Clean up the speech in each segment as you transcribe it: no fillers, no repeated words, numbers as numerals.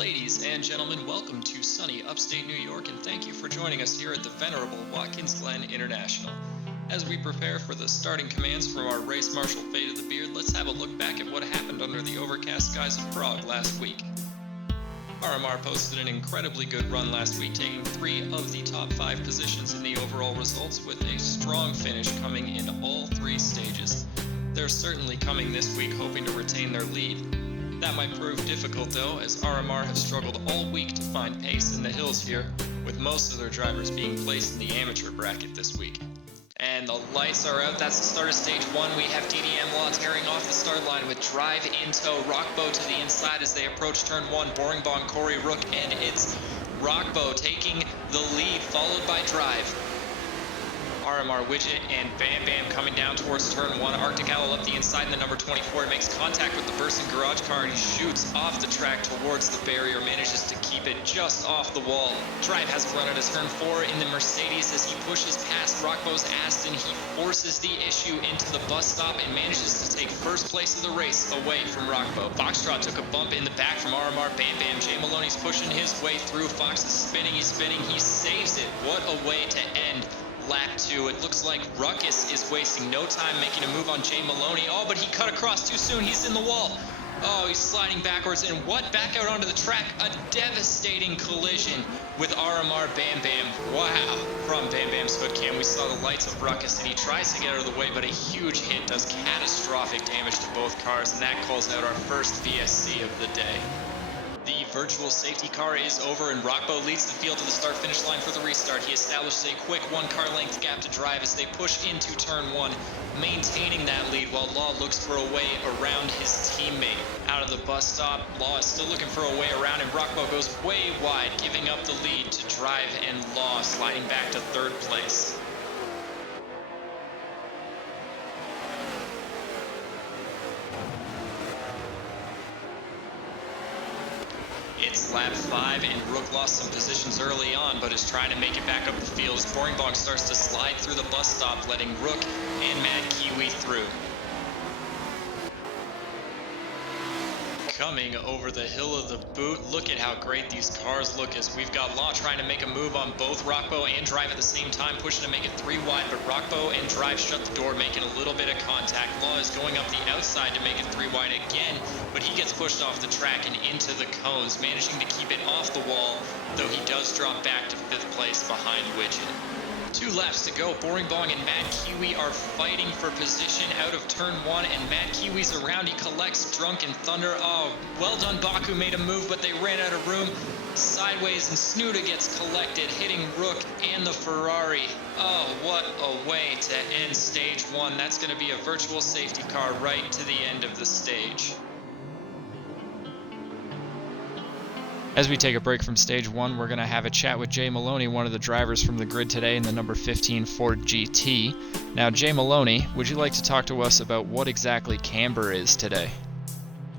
Ladies and gentlemen, welcome to sunny upstate New York, and thank you for joining us here at the venerable Watkins Glen International. As we prepare for the starting commands from our race marshal FateoftheBeard, let's have a look back at what happened under the overcast skies of Prague last week. RMR posted an incredibly good run last week, taking 3 of the top 5 positions in the overall results, with a strong finish coming in all 3 stages. They're certainly coming this week hoping to retain their lead. That might prove difficult though, as RMR have struggled all week to find pace in the hills here, with most of their drivers being placed in the amateur bracket this week. And the lights are out. That's the start of stage 1. We have DDM Law tearing off the start line with drive in tow. Rockbow to the inside as they approach turn 1. Boring Bong, Corey Rook, and it's Rockbow taking the lead, followed by drive. RMR Widget and Bam Bam coming down towards turn 1. Arctic Owl up the inside in the number 24. He makes contact with the bursting garage car and he shoots off the track towards the barrier, manages to keep it just off the wall. Drive has a run at his turn 4 in the Mercedes as he pushes past Rockbow's Aston. He forces the issue into the bus stop and manages to take first place of the race away from Rockbow. Foxtrot took a bump in the back from RMR. Bam Bam. Jmaloney's pushing his way through. Fox is spinning, he saves it. What a way to end lap 2. It looks like Ruckus is wasting no time making a move on Jmaloney. Oh, but he cut across too soon. He's in the wall. Oh, he's sliding backwards. And what? Back out onto the track. A devastating collision with RMR Bam Bam. Wow. From Bam Bam's hood cam, we saw the lights of Ruckus, and he tries to get out of the way, but a huge hit does catastrophic damage to both cars, and that calls out our first VSC of the day. The virtual safety car is over, and Rockbow leads the field to the start-finish line for the restart. He establishes a quick 1-car length gap to drive as they push into turn 1, maintaining that lead while Law looks for a way around his teammate. Out of the bus stop, Law is still looking for a way around, and Rockbow goes way wide, giving up the lead to Drive and Law, sliding back to 3rd place. It's lap 5, and Rook lost some positions early on, but is trying to make it back up the field as Boring Bong starts to slide through the bus stop, letting Rook and Mad Kiwi through. Coming over the hill of the boot, look at how great these cars look as we've got Law trying to make a move on both Rockbow and Drive at the same time, pushing to make it 3 wide, but Rockbow and Drive shut the door, making a little bit of contact. Law is going up the outside to make it 3 wide again, but he gets pushed off the track and into the cones, managing to keep it off the wall, though he does drop back to 5th place behind Widget. 2 laps to go. Boring Bong and Mad Kiwi are fighting for position out of turn 1, and Mad Kiwi's around. He collects Drunken Thunder. Oh, well done. Baku made a move, but they ran out of room. Sideways, and Snuda gets collected, hitting Rook and the Ferrari. Oh, what a way to end stage 1. That's going to be a virtual safety car right to the end of the stage. As we take a break from stage 1, we're going to have a chat with Jmaloney, one of the drivers from the grid today in the number 15 Ford GT. Now, Jmaloney, would you like to talk to us about what exactly camber is today?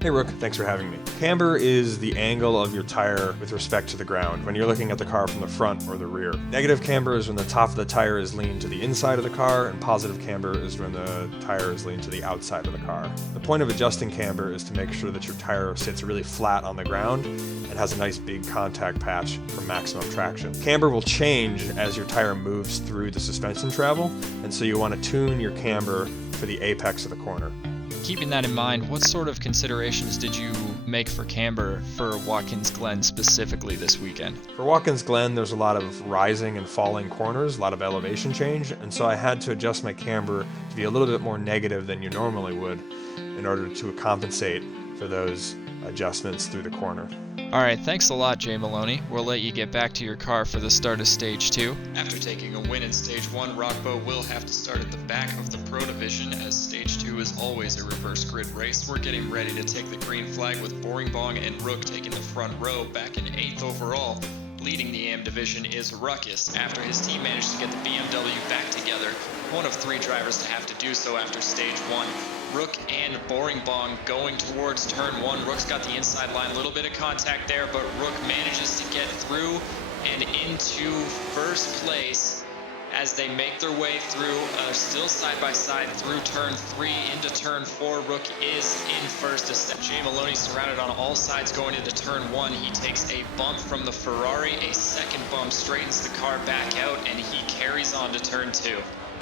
Hey Rook, thanks for having me. Camber is the angle of your tire with respect to the ground when you're looking at the car from the front or the rear. Negative camber is when the top of the tire is leaned to the inside of the car, and positive camber is when the tire is leaned to the outside of the car. The point of adjusting camber is to make sure that your tire sits really flat on the ground and has a nice big contact patch for maximum traction. Camber will change as your tire moves through the suspension travel, and so you want to tune your camber for the apex of the corner. Keeping that in mind, what sort of considerations did you make for camber for Watkins Glen specifically this weekend? For Watkins Glen, there's a lot of rising and falling corners, a lot of elevation change, and so I had to adjust my camber to be a little bit more negative than you normally would in order to compensate for those adjustments through the corner. Alright, thanks a lot, Jmaloney. We'll let you get back to your car for the start of stage 2. After taking a win in stage 1, Rockbow will have to start at the back of the Pro Division, as stage 2 is always a reverse grid race. We're getting ready to take the green flag with Boring Bong and Rook taking the front row, back in 8th overall. Leading the AM division is Ruckus, after his team managed to get the BMW back together, one of 3 drivers to have to do so after stage 1. Rook and Boring Bong going towards turn 1. Rook's got the inside line, a little bit of contact there, but Rook manages to get through and into first place As they make their way through, still side by side through turn 3 into turn 4, Rook is in first. Jmaloney surrounded on all sides going into turn 1. He takes a bump from the Ferrari, a second bump straightens the car back out, and he carries on to turn 2.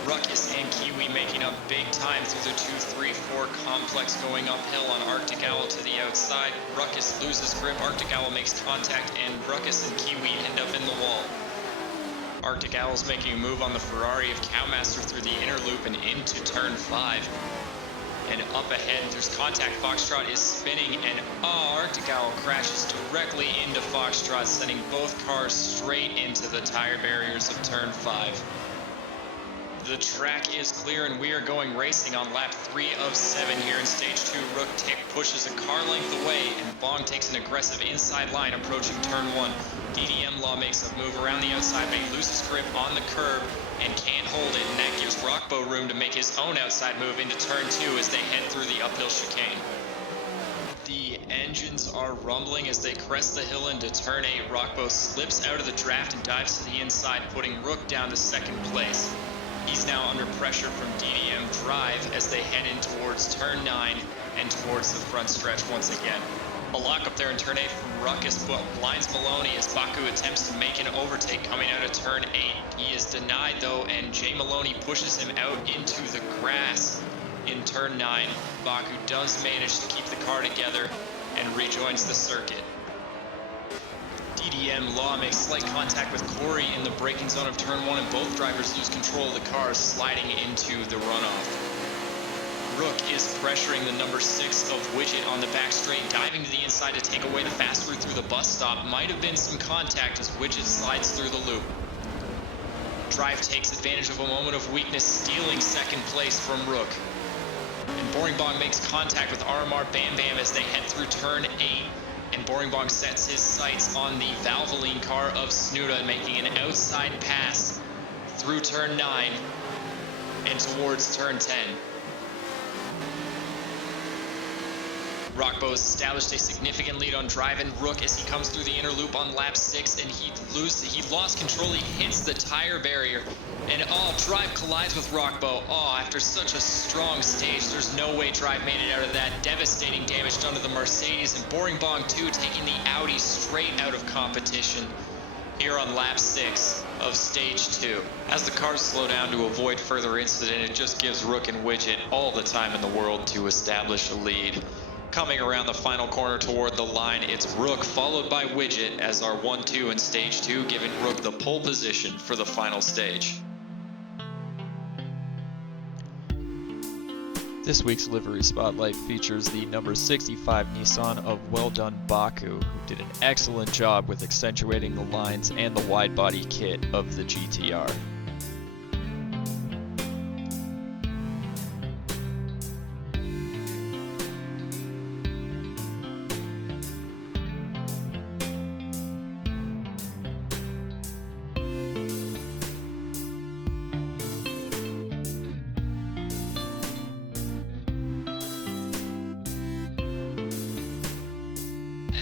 Ruckus and Kiwi making up big time through the 2-3-4 complex going uphill on Arctic Owl to the outside. Ruckus loses grip, Arctic Owl makes contact, and Ruckus and Kiwi end up in the wall. Arctic Owl's making a move on the Ferrari of Cowmaster through the inner loop and into turn 5. And up ahead, there's contact. Foxtrot is spinning, and Arctic Owl crashes directly into Foxtrot, sending both cars straight into the tire barriers of turn 5. The track is clear, and we are going racing on lap 3 of 7 here in stage 2. Rook pushes a car length away, and Bong takes an aggressive inside line approaching turn 1. DDM Law makes a move around the outside, but he loses grip on the curb and can't hold it, and that gives Rockbo room to make his own outside move into turn 2 as they head through the uphill chicane. The engines are rumbling as they crest the hill into turn 8. Rockbo slips out of the draft and dives to the inside, putting Rook down to second place. He's now under pressure from DDM Drive as they head in towards turn 9 and towards the front stretch once again. A lock up there in turn 8 from Ruckus blinds Jmaloney as Baku attempts to make an overtake coming out of turn 8. He is denied though, and Jmaloney pushes him out into the grass in turn 9. Baku does manage to keep the car together and rejoins the circuit. DDM Law makes slight contact with Corey in the braking zone of turn 1, and both drivers lose control of the cars, sliding into the runoff. Rook is pressuring the number 6 of Widget on the back straight, diving to the inside to take away the fast route through the bus stop. Might have been some contact as Widget slides through the loop. Drive takes advantage of a moment of weakness, stealing second place from Rook. And Boring Bong makes contact with RMR Bam Bam as they head through turn 8. And Boring Bong sets his sights on the Valvoline car of Snuda, making an outside pass through turn 9 and towards turn 10. Rockbo has established a significant lead on Drive and Rook as he comes through the inner loop on lap 6, and he lost control. He hits the tire barrier, and Drive collides with Rockbo. After such a strong stage, there's no way Drive made it out of that. Devastating damage done to the Mercedes, and Boring Bong 2 taking the Audi straight out of competition here on lap 6 of stage 2. As the cars slow down to avoid further incident, it just gives Rook and Widget all the time in the world to establish a lead. Coming around the final corner toward the line, it's Rook followed by Widget as our 1-2 in stage 2, giving Rook the pole position for the final stage. This week's livery spotlight features the number 65 Nissan of Well Done Baku, who did an excellent job with accentuating the lines and the wide body kit of the GTR.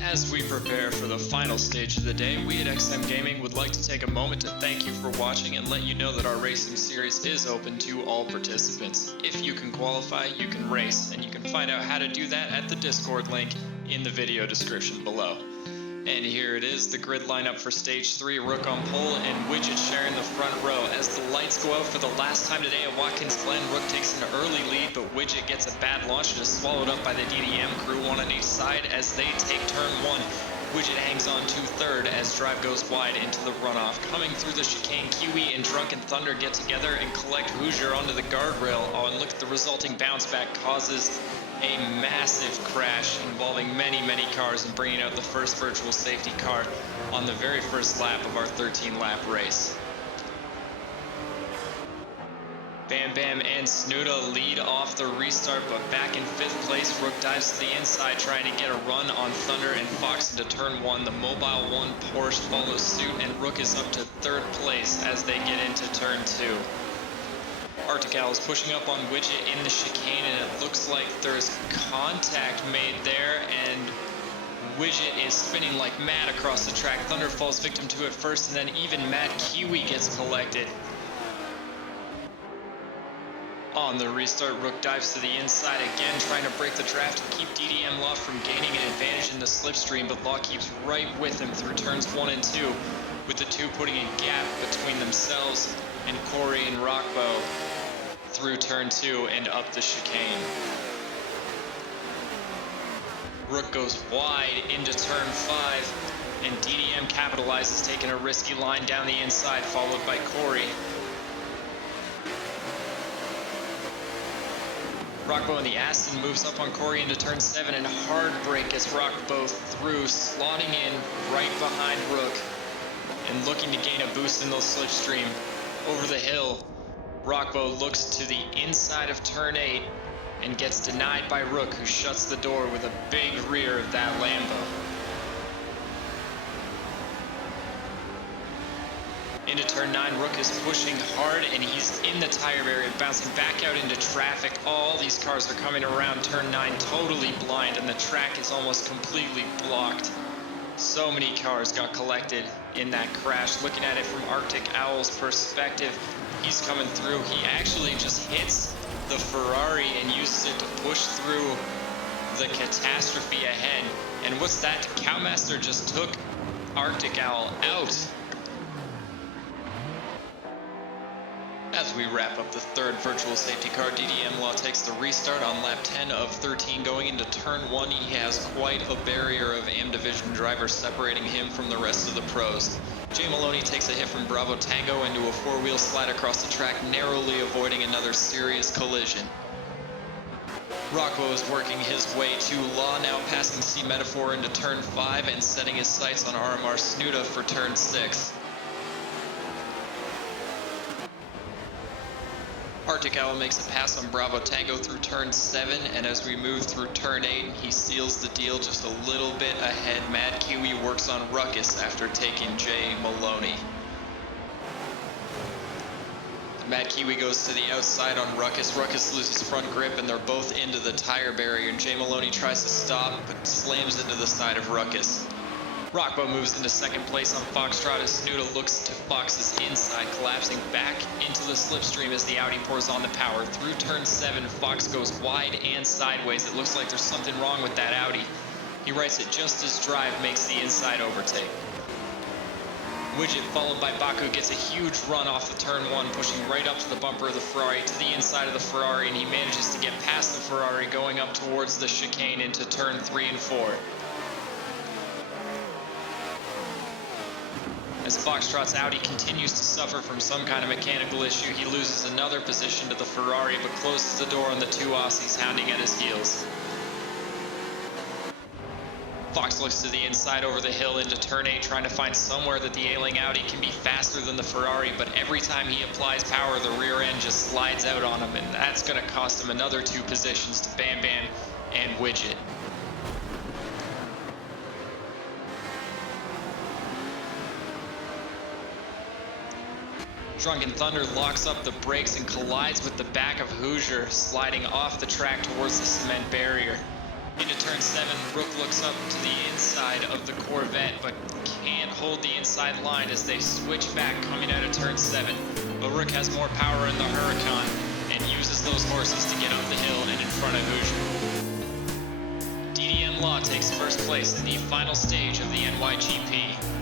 As we prepare for the final stage of the day, we at XM Gaming would like to take a moment to thank you for watching and let you know that our racing series is open to all participants. If you can qualify, you can race, and you can find out how to do that at the Discord link in the video description below. And here it is, the grid lineup for stage 3, Rook on pole and Widget sharing the front row. As the lights go out for the last time today at Watkins Glen, Rook takes an early lead, but Widget gets a bad launch and is swallowed up by the DDM crew, one on each side as they take turn 1. Widget hangs on to third as Drive goes wide into the runoff. Coming through the chicane, Kiwi and Drunken Thunder get together and collect Hoosier onto the guardrail. And look at the resulting bounce back causes a massive crash involving many cars and bringing out the first virtual safety car on the very first lap of our 13-lap race. Bam Bam and Snuda lead off the restart, but back in 5th place, Rook dives to the inside trying to get a run on Thunder and Fox into turn 1. The Mobile 1 Porsche follows suit, and Rook is up to 3rd place as they get into turn 2. Arctic Owl is pushing up on Widget in the chicane, and it looks like there's contact made there, and Widget is spinning like mad across the track. Thunder falls victim to it first, and then even Mad Kiwi gets collected. On the restart, Rook dives to the inside again, trying to break the draft and keep DDM Law from gaining an advantage in the slipstream, but Law keeps right with him through turns 1 and 2, with the two putting a gap between themselves and Corey and Rockbow through turn 2 and up the chicane. Rook goes wide into turn 5, and DDM capitalizes, taking a risky line down the inside, followed by Corey. Rockbow in the Aston moves up on Corey into turn 7, and hard brake gets Rockbow through, slotting in right behind Rook and looking to gain a boost in the slipstream. Over the hill, Rockbow looks to the inside of turn 8 and gets denied by Rook, who shuts the door with a big rear of that Lambo. Into turn 9, Rook is pushing hard, and he's in the tire barrier, bouncing back out into traffic. All these cars are coming around turn 9 totally blind, and the track is almost completely blocked. So many cars got collected in that crash. Looking at it from Arctic Owl's perspective, he's coming through. He actually just hits the Ferrari and uses it to push through the catastrophe ahead. And what's that? Cowmaster just took Arctic Owl out. As we wrap up the third virtual safety car, DDM Law takes the restart on lap 10 of 13. Going into turn 1, he has quite a barrier of AM Division drivers separating him from the rest of the pros. Jmaloney takes a hit from Bravo Tango into a four-wheel slide across the track, narrowly avoiding another serious collision. Rockwell is working his way to Law, now passing C Metaphor into turn 5 and setting his sights on RMR Snuda for turn 6. Arctic Owl makes a pass on Bravo Tango through turn 7, and as we move through turn 8, he seals the deal just a little bit ahead. Mad Kiwi works on Ruckus after taking Jmaloney. Mad Kiwi goes to the outside on Ruckus. Ruckus loses front grip, and they're both into the tire barrier. Jmaloney tries to stop, but slams into the side of Ruckus. Rockbow moves into second place on Foxtrot as Snuda looks to Fox's inside, collapsing back into the slipstream as the Audi pours on the power. Through turn 7, Fox goes wide and sideways. It looks like there's something wrong with that Audi. He rights it just as Drive makes the inside overtake. Widget, followed by Baku, gets a huge run off of turn 1, pushing right up to the bumper of the Ferrari, to the inside of the Ferrari, and he manages to get past the Ferrari, going up towards the chicane into turn 3 and 4. As Foxtrot's Audi continues to suffer from some kind of mechanical issue, he loses another position to the Ferrari, but closes the door on the two Aussies hounding at his heels. Fox looks to the inside over the hill into turn 8, trying to find somewhere that the ailing Audi can be faster than the Ferrari, but every time he applies power, the rear end just slides out on him, and that's going to cost him another 2 positions to Bam Bam and Widget. Drunken Thunder locks up the brakes and collides with the back of Hoosier, sliding off the track towards the cement barrier. Into turn 7, Rook looks up to the inside of the Corvette, but can't hold the inside line as they switch back coming out of turn 7. But Rook has more power in the Huracan and uses those horses to get up the hill and in front of Hoosier. DDM Law takes first place in the final stage of the NYGP.